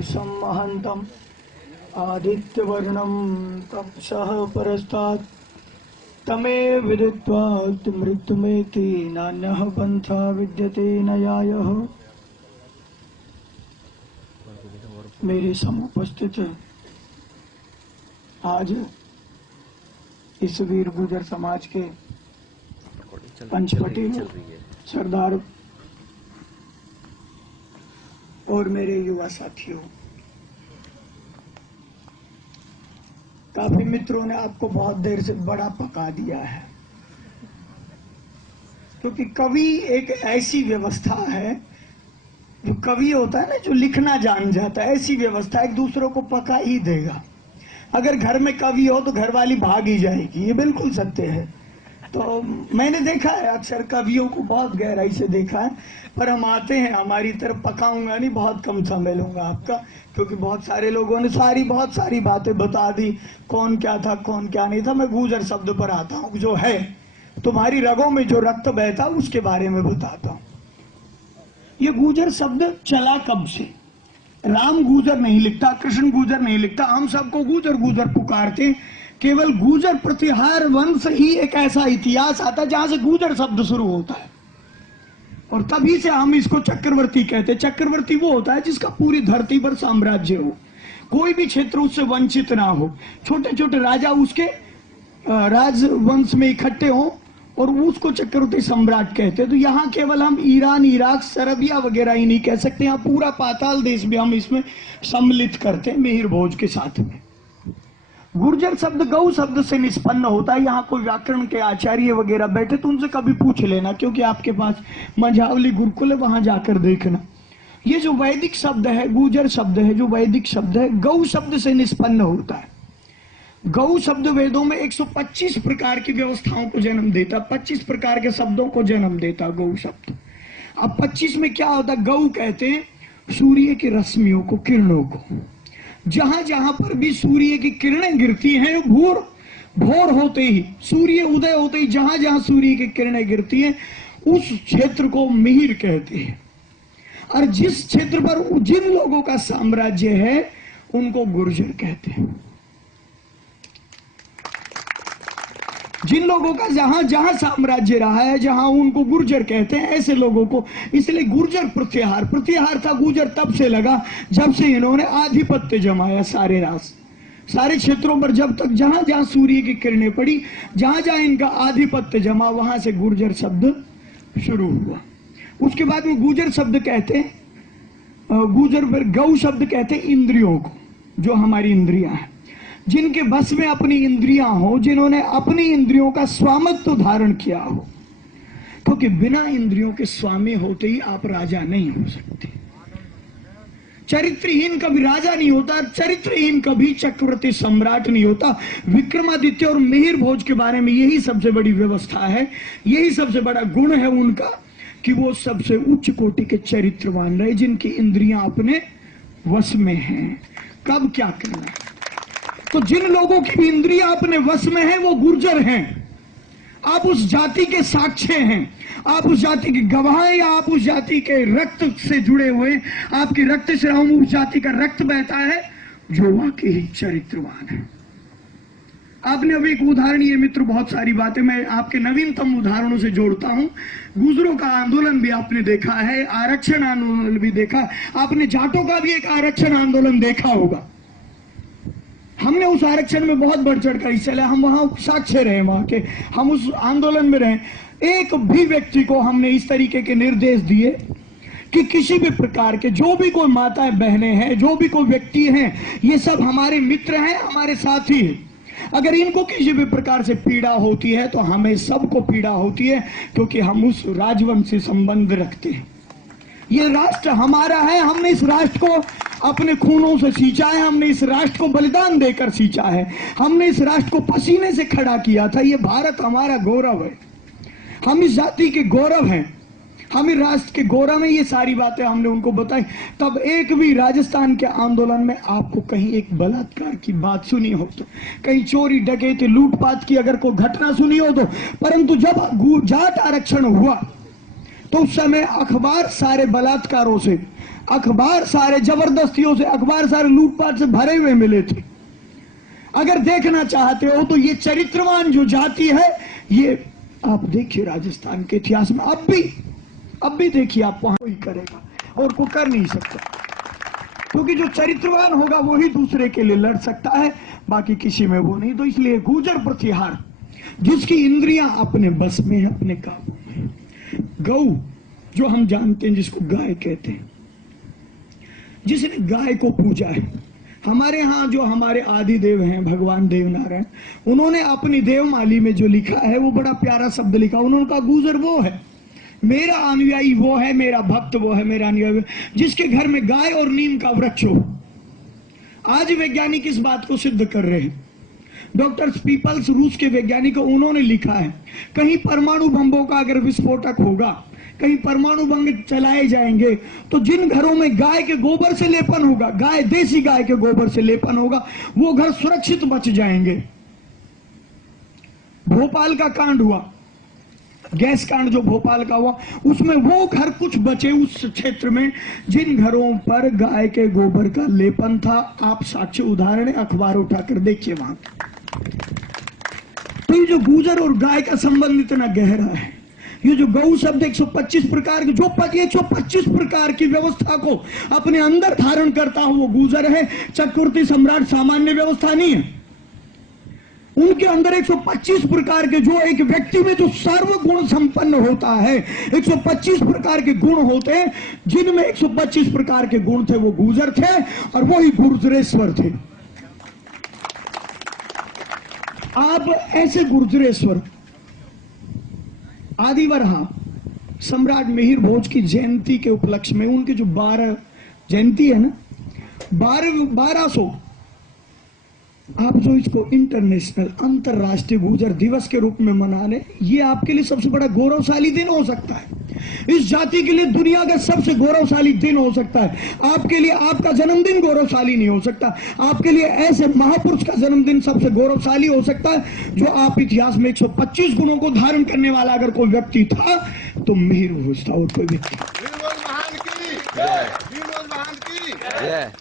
पुरुषं महन्तम् आदित्यवर्णं तपसः परस्तात् तमेव विदित्वा मृत्युमेति नान्यः पन्था विद्यते नयायः। मेरे समुपस्थित आज इस वीर गुर्जर समाज के पंचवटी सरदार और मेरे युवा साथियों, काफी मित्रों ने आपको बहुत देर से बड़ा पका दिया है, क्योंकि कवि एक ऐसी व्यवस्था है, जो कवि होता है ना, जो लिखना जान जाता है, ऐसी व्यवस्था एक दूसरों को पका ही देगा। अगर घर में कवि हो तो घरवाली भाग ही जाएगी, ये बिल्कुल सत्य है। तो मैंने देखा है, अक्सर कवियों को बहुत गहराई से देखा है, पर हम आते हैं हमारी तरफ, पकाऊंगा नहीं, बहुत कम समय लूंगा आपका, क्योंकि बहुत सारे लोगों ने बहुत सारी बातें बता दी, कौन क्या था कौन क्या नहीं था। मैं गुर्जर शब्द पर आता हूँ, जो है तुम्हारी रगों में जो रक्त बहता उसके बारे में बताता हूँ। ये गुर्जर शब्द चला कब से? राम गुर्जर नहीं लिखता, कृष्ण गुर्जर नहीं लिखता, हम सबको गुर्जर गुर्जर पुकारते। केवल गुर्जर प्रतिहार वंश ही एक ऐसा इतिहास आता है जहां से गुर्जर शब्द शुरू होता है, और तभी से हम इसको चक्रवर्ती कहते हैं। चक्रवर्ती वो होता है जिसका पूरी धरती पर साम्राज्य हो, कोई भी क्षेत्र उससे वंचित ना हो, छोटे छोटे राजा उसके राजवंश में इकट्ठे हो, और उसको चक्रवर्ती सम्राट कहते हैं। तो यहाँ केवल हम ईरान, इराक, सरबिया वगैरह ही नहीं कह सकते, यहाँ पूरा पाताल देश भी हम इसमें सम्मिलित करते हैं मिहिर भोज के साथ में। गुर्जर शब्द गौ शब्द से निष्पन्न होता है। यहाँ कोई व्याकरण के आचार्य वगैरह बैठे तो उनसे कभी पूछ लेना, क्योंकि आपके पास मंझावली गुरुकुल है, वहां जाकर देखना। ये जो वैदिक शब्द है, गुर्जर शब्द है, जो वैदिक शब्द है, गौ शब्द से निष्पन्न होता है। गौ शब्द वेदों में 125 प्रकार की व्यवस्थाओं को जन्म देता, 25 प्रकार के शब्दों को जन्म देता गौ शब्द। अब 25 में क्या होता? गौ कहते हैं सूर्य की रश्मियों को, किरणों को। जहां जहां पर भी सूर्य की किरणें गिरती हैं, भोर होते ही, सूर्य उदय होते ही जहां जहां सूर्य की किरणें गिरती हैं, उस क्षेत्र को मिहिर कहते हैं। और जिस क्षेत्र पर जिन लोगों का साम्राज्य है उनको गुर्जर कहते हैं। जिन लोगों का जहां जहां साम्राज्य रहा है, जहां उनको गुर्जर कहते हैं, ऐसे लोगों को। इसलिए गुर्जर प्रत्याहार, प्रत्याहार था गुर्जर तब से लगा जब से इन्होंने आधिपत्य जमाया सारे क्षेत्रों पर। जब तक जहां जहां सूर्य की किरणें पड़ी, जहां जहां इनका आधिपत्य जमा, वहां से गुर्जर शब्द शुरू हुआ। उसके बाद में गुर्जर शब्द कहते हैं, गुर्जर पर गौ शब्द कहते हैं इंद्रियों को, जो हमारी इंद्रियां हैं, जिनके बस में अपनी इंद्रियां हो, जिन्होंने अपनी इंद्रियों का स्वामित्व धारण किया हो। क्योंकि बिना इंद्रियों के स्वामी होते ही आप राजा नहीं हो सकते। चरित्रहीन कभी राजा नहीं होता, चरित्रहीन कभी चक्रवर्ती सम्राट नहीं होता। विक्रमादित्य और मिहिर भोज के बारे में यही सबसे बड़ी व्यवस्था है, यही सबसे बड़ा गुण है उनका, कि वो सबसे उच्च कोटि के चरित्रवान रहे, जिनकी इंद्रियां अपने वश में हैं। कब क्या करना है, तो जिन लोगों की इंद्रियां अपने वश में हैं वो गुर्जर हैं। आप उस जाति के साक्ष्य हैं, आप उस जाति के गवाह हैं, या आप उस जाति के रक्त से जुड़े हुए, आपके रक्त से उस जाति का रक्त बहता है जो वाकई चरित्रवान है। आपने अभी एक उदाहरण, ये मित्र बहुत सारी बातें मैं आपके नवीनतम उदाहरणों से जोड़ता हूं। गुजरों का आंदोलन भी आपने देखा है, आरक्षण आंदोलन भी देखा, आपने जाटों का भी एक आरक्षण आंदोलन देखा होगा। हमने उस आरक्षण में बहुत बढ़ चढ़ कर हिस्सा लिया, हम वहां साक्ष्य रहे, वहां के हम उस आंदोलन में रहे। एक भी व्यक्ति को हमने इस तरीके के निर्देश दिए कि किसी भी प्रकार के, जो भी कोई माताएं बहनें हैं, जो भी कोई व्यक्ति हैं, ये सब हमारे मित्र हैं, हमारे साथी हैं। अगर इनको किसी भी प्रकार से पीड़ा होती है तो हमें सबको पीड़ा होती है, क्योंकि हम उस राजवंश से संबंध रखते हैं। ये राष्ट्र हमारा है, हमने इस राष्ट्र को अपने खूनों से सींचा है, हमने इस राष्ट्र को बलिदान देकर सींचा है, हमने इस राष्ट्र को पसीने से खड़ा किया था। ये भारत हमारा गौरव है, हम इस जाति के गौरव हैं, हम इस राष्ट्र के गौरव में। ये सारी बातें हमने उनको बताई। तब एक भी राजस्थान के आंदोलन में आपको कहीं एक बलात्कार की बात सुनी हो तो, कहीं चोरी डकैती लूटपाट की अगर कोई घटना सुनी हो तो, परंतु जब जाट आरक्षण हुआ तो उस समय अखबार सारे बलात्कारों से, अखबार सारे जबरदस्तियों से, अखबार सारे लूटपाट से भरे हुए मिले थे। अगर देखना चाहते हो तो ये चरित्रवान जो जाति है, ये आप देखिए राजस्थान के इतिहास में अब भी देखिए, आप वहां कोई करेगा और को कर नहीं सकता, क्योंकि जो चरित्रवान होगा वो ही दूसरे के लिए लड़ सकता है, बाकी किसी में वो नहीं। तो इसलिए गुर्जर प्रतिहार, जिसकी इंद्रियां अपने बस में है, अपने काबू में। गौ जो हम जानते हैं, जिसको गाय कहते हैं, जिसने गाय को पूजा है, हमारे यहाँ जो हमारे आदि देव हैं भगवान देवनारायण, उन्होंने अपनी देवमाली में जो लिखा है वो बड़ा प्यारा शब्द लिखा। उन्होंने कहा गुर्जर वो है, मेरा अनुयायी वो है, मेरा भक्त वो है, मेरा अनुयायी जिसके घर में गाय और नीम का वृक्ष हो। आज वैज्ञानिक इस बात को सिद्ध कर रहे हैं। डॉक्टर पीपल्स, रूस के वैज्ञानिक, उन्होंने लिखा है कहीं परमाणु बम्बों का अगर विस्फोटक होगा, कहीं परमाणु बम चलाए जाएंगे, तो जिन घरों में गाय के गोबर से लेपन होगा, गाय देसी गाय के गोबर से लेपन होगा, वो घर सुरक्षित बच जाएंगे। भोपाल का कांड हुआ, गैस कांड जो भोपाल का हुआ, उसमें वो घर कुछ बचे उस क्षेत्र में जिन घरों पर गाय के गोबर का लेपन था। आप साक्ष्य उदाहरण अखबार उठाकर देखिए वहां। तो ये जो गुर्जर और गाय का संबंध इतना गहरा है, ये जो गौ शब्द 125 प्रकार की, जो 125 प्रकार की व्यवस्था को अपने अंदर धारण करता हो, वो गुर्जर है। चक्रवर्ती सम्राट सामान्य व्यवस्था नहीं है, उनके अंदर 125 प्रकार के, जो एक व्यक्ति में जो सर्वगुण संपन्न होता है, 125 प्रकार के गुण होते हैं, जिनमें 125 प्रकार के गुण थे वो गुर्जर थे, और वही गुर्जरेश्वर थे। आप ऐसे गुर्जरेश्वर आदिवरहा सम्राट मिहिर भोज की जयंती के उपलक्ष्य में, उनकी जो 12 जयंती है ना, 1200 आप जो इसको इंटरनेशनल अंतरराष्ट्रीय गुर्जर दिवस के रूप में मना लें, ये आपके लिए सबसे बड़ा गौरवशाली दिन हो सकता है। इस जाति के लिए दुनिया का सबसे गौरवशाली दिन हो सकता है। आपके लिए आपका जन्मदिन गौरवशाली नहीं हो सकता, आपके लिए ऐसे महापुरुष का जन्मदिन सबसे गौरवशाली हो सकता है, जो आप इतिहास में 125 गुणों को धारण करने वाला अगर कोई व्यक्ति था तो मिहिर भोज था, और कोई व्यक्ति।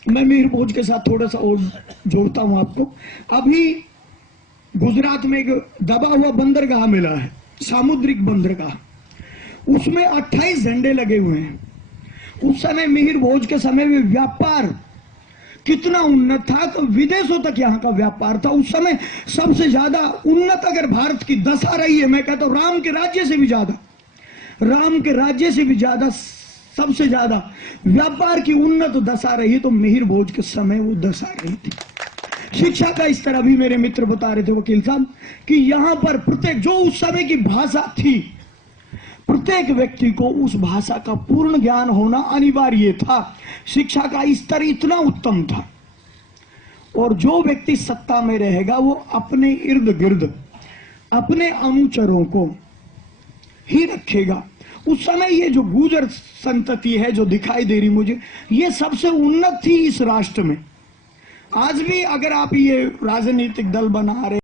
मैं मिहिर भोज के साथ थोड़ा सा और जोड़ता हूं आपको। अभी गुजरात में एक दबा हुआ बंदरगाह मिला है, सामुद्रिक बंदरगाह, उसमें 28 झंडे लगे हुए हैं। उस समय मिहिर भोज के समय में व्यापार कितना उन्नत था, तो विदेशों तक यहाँ का व्यापार था। उस समय सबसे ज्यादा उन्नत अगर भारत की दशा रही है, मैं कहता हूं राम के राज्य से भी ज्यादा, राम के राज्य से भी ज्यादा, सबसे ज्यादा व्यापार की उन्नत दशा रही तो मिहिर भोज के समय वो दशा रही थी। शिक्षा का इस तरह भी मेरे मित्र बता रहे थे वकील साहब कि यहां पर प्रत्येक जो उस समय की भाषा थी, प्रत्येक व्यक्ति को उस भाषा का पूर्ण ज्ञान होना अनिवार्य था। शिक्षा का स्तर इतना उत्तम था, और जो व्यक्ति सत्ता में रहेगा वो अपने इर्द गिर्द अपने अनुचरों को ही रखेगा। उस समय ये जो गुर्जर संतति है जो दिखाई दे रही मुझे, ये सबसे उन्नत थी इस राष्ट्र में। आज भी अगर आप ये राजनीतिक दल बना रहे